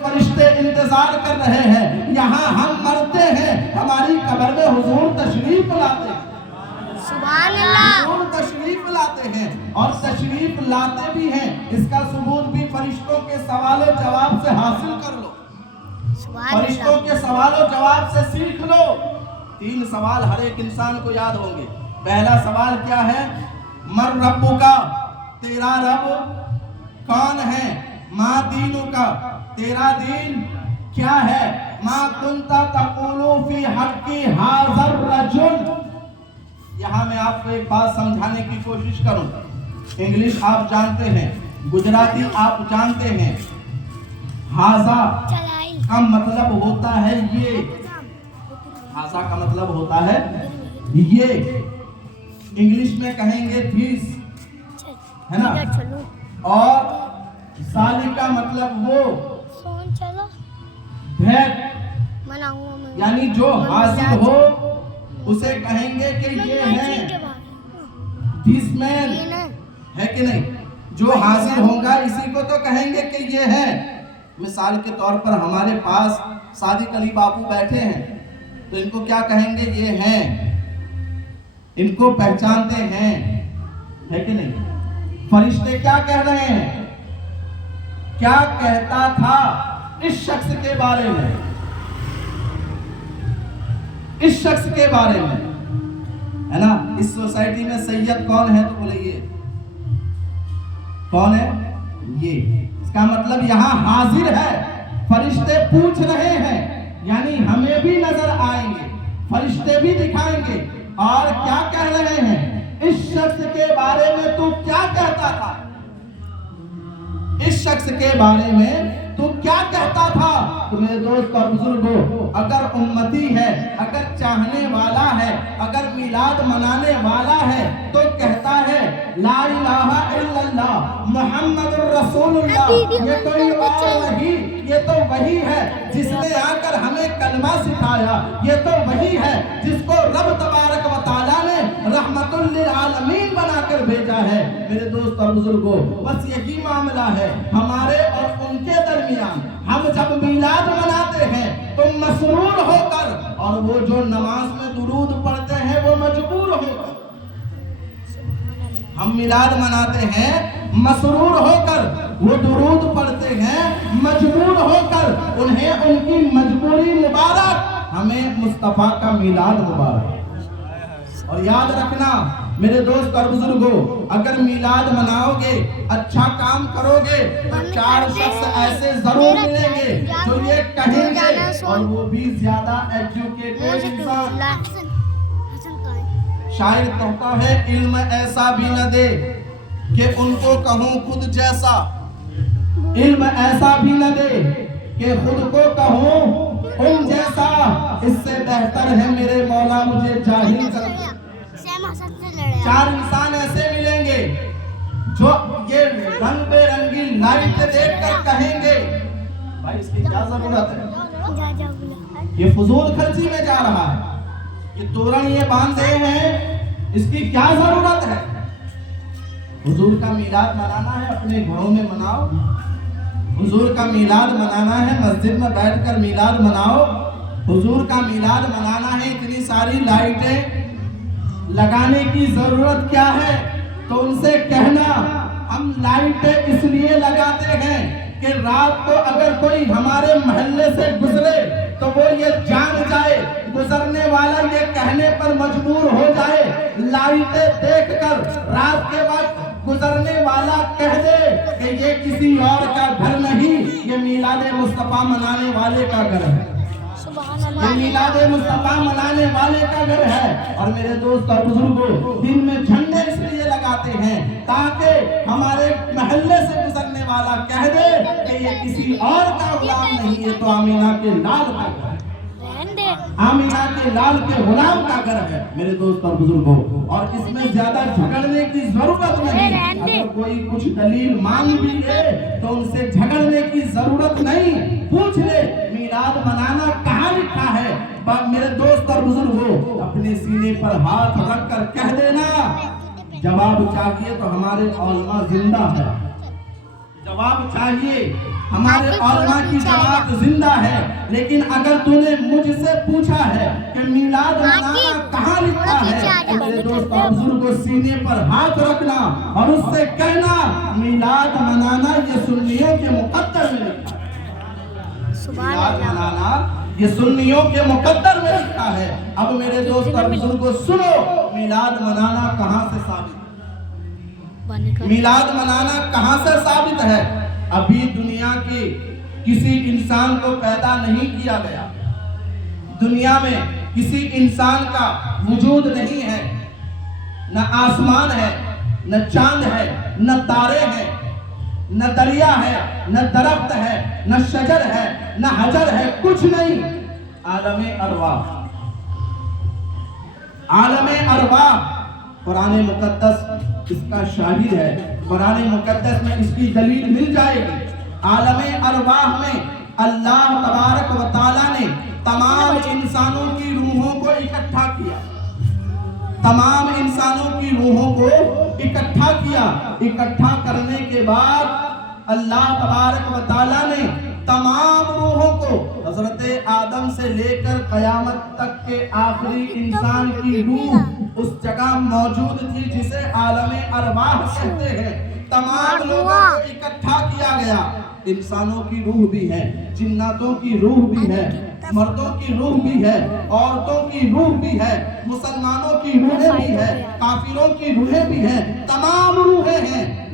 फरिश्ते इंतजार कर रहे हैं, यहाँ हम मरते हैं, हमारी कब्र में हुजूर तशरीफ लाते हैं। सुभान अल्लाह। हुजूर तशरीफ लाते हैं और तशरीफ लाते भी हैं। इसका सबूत भी फरिश्तों के सवाल जवाब से हासिल कर लो। फरिश्तों के सवाल जवाब से सीख लो। 3 सवाल हर एक इंसान को याद होंगे। पहला सवाल क्या है? मर रब्बु का, तेरा रब कौन है? मा दीनु का, तेरा दीन क्या है? मा कुंता तक़ूलु फी हक़्क़ी हाज़र रजुल। यहाँ मैं आपको एक बात समझाने की कोशिश करूं। इंग्लिश आप जानते हैं, गुजराती आप जानते हैं। हाजा का मतलब होता है ये, हाजा का मतलब होता है ये। इंग्लिश में कहेंगे दिस, है ना? और साली का मतलब वो, यानी जो हाजिर हो उसे कहेंगे कि ये है, दिस मैन, है कि नहीं? जो हाजिर होगा इसी को तो कहेंगे कि ये है। मिसाल के तौर पर हमारे पास सादिक अली बापू बैठे हैं, तो इनको क्या कहेंगे? ये हैं, इनको पहचानते हैं, है कि नहीं? फरिश्ते क्या कह रहे हैं? क्या कहता था इस शख्स के बारे में, इस शख्स के बारे में, है ना? इस सोसाइटी में सैयद कौन है? तो बोले ये कौन है? ये। इसका मतलब यहाँ हाजिर है, फरिश्ते पूछ रहे हैं, यानी हमें भी नजर आएंगे, फरिश्ते भी दिखाएंगे। और क्या कह रहे हैं? इस शख्स के बारे में तू क्या कहता था? इस शख्स के बारे में तू क्या कहता था? तो मेरे दोस्त और बुजुर्गों, अगर उम्मती है, अगर चाहने वाला है, अगर मिलाद मनाने वाला है, तो कहता है ला इलाहा इल्लल्लाह मुहम्मदुर रसूलुल्लाह। ये कोई और नहीं, ये तो वही है जिसने आकर हमें कलमा सिखाया। ये तो वही है जिसको रब तबारक व तआला ने रहमतुल लिल आलमीन बनाकर भेजा है। मेरे दोस्त और बुजुर्गों, बस यही मामला है हमारे और उनके दरमियान। हम जब मिलाद मनाते हैं तो मसरूर होकर, और वो जो नमाज में दुरूद पढ़ते हैं वो मजबूर होकर। हम मिलाद मनाते हैं मसरूर होकर, वो दुरूद पढ़ते हैं मजबूर होकर। उन्हें उनकी मजबूरी मुबारक, हमें मुस्तफा का मिलाद मुबारक। और याद रखना मेरे दोस्त और बुजुर्गों, अगर मिलाद मनाओगे, अच्छा काम करोगे, तो 4 शख्स ऐसे जरूर मिलेंगे जो ये कहेंगे, और वो भी ज्यादा एजुकेटेड इंसान। शायर कहता है इल्म ऐसा भी न दे कि उनको कहूँ खुद जैसा। इल्म ऐसा भी न दे कि खुद को कहूँ उन जैसा। इससे बेहतर है मेरे मौला मुझे जाहिल कर दे। 4 इंसान ऐसे मिलेंगे जो ये रंग बेरंगी लाइट देखकर कहेंगे भाई इसकी क्या जरूरत है, ये फजूल खर्ची में जा रहा है, ये तोरण ये बांधे हैं, इसकी क्या जरूरत है? हुजूर का मिलाद मनाना है, अपने घरों में मनाओ। हुजूर का मिलाद मनाना है, मस्जिद में बैठकर मिलाद मनाओ। हुजूर का मिलाद मनाना है, इतनी सारी लाइटें लगाने की जरूरत क्या है? तो उनसे कहना हम लाइटें इसलिए लगाते हैं कि रात को अगर कोई हमारे मोहल्ले से गुजरे तो वो ये जान जाए, गुजरने वाला ये कहने पर मजबूर हो जाए, लाइटें देखकर रात के वक्त गुजरने वाला कह दे कि ये किसी और का घर नहीं, ये मिलाद मुस्तफा मनाने वाले का घर है, ये मिलाद मुस्तफा मनाने वाले का घर है। और मेरे दोस्त और बुजुर्गों, दिन में झंडे इसलिए लगाते हैं ताकि हमारे महल्ले से गुजरने वाला कह दे कि ये किसी और का गुलाम नहीं, ये तो आमीना के लाल का घर है, आमीना के लाल के गुलाम का घर है। मेरे दोस्त और बुजुर्गों, और इसमें ज्यादा झगड़ने की जरूरत नहीं। अगर कोई कुछ दलील मांग भी ले तो उनसे झगड़ने की जरूरत नहीं। पूछ ले मिलाद मनाना कहाँ लिखा है? मेरे दोस्त और बुजुर्गों, अपने सीने पर हाथ रख कर कह देना, जवाब चाहिए तो हमारे औलमा जिंदा है, जवाब चाहिए। हमारे आगे औलमा थोड़ा की पीछे जमात जिंदा है, लेकिन अगर तूने मुझसे पूछा है कि मीलाद मनाना कहाँ लिखा थोड़ा पीछे आ है, जा। तो मेरे दोस्त और बुजुर्गों सीने पर हाथ रखना और उससे कहना मीलाद मनाना ये सुन्नियों के मुकद्दर में लिखा है। सुभान मीलाद अल्लाह। मनाना ये सुन्नियों के मुकद्दर में लिखा है। अब मेरे दोस्त और बुजुर्गों सुनो, मीलाद मनाना कहाँ से साबित है? मीलाद मनाना कहाँ से साबित है? अभी दुनिया के किसी इंसान को पैदा नहीं किया गया, दुनिया में किसी इंसान का वजूद नहीं है, न आसमान है, न चांद है, न तारे हैं, न दरिया है, न दरख्त है, न शजर है, न हजर है, कुछ नहीं। आलमे अरवाह, आलमे अरवाह कुरान मुकद्दस इसका शाहिद है। कुरान मुकद्दस में इसकी दलील मिल जाएगी। आलमे अरवाह में अल्लाह तबारक व तआला ने तमाम इंसानों की रूहों को इकट्ठा किया, तमाम इंसानों की रूहों को इकट्ठा किया। इकट्ठा करने के बाद अल्लाह तबारक व तआला ने तमाम रूहों को हजरत आदम से लेकर कयामत तक के आखिरी इंसान की रूह उस जगह मौजूद थी जिसे आलमे अरवाह कहते हैं। तमाम लोगों को इकट्ठा किया गया। इंसानों की रूह भी है, जिन्नातों की रूह भी है, मर्दों की रूह भी है, औरतों की रूह भी है, मुसलमानों की रूहें भी है, काफिरों की रूहें भी है, तमाम रूहें हैं।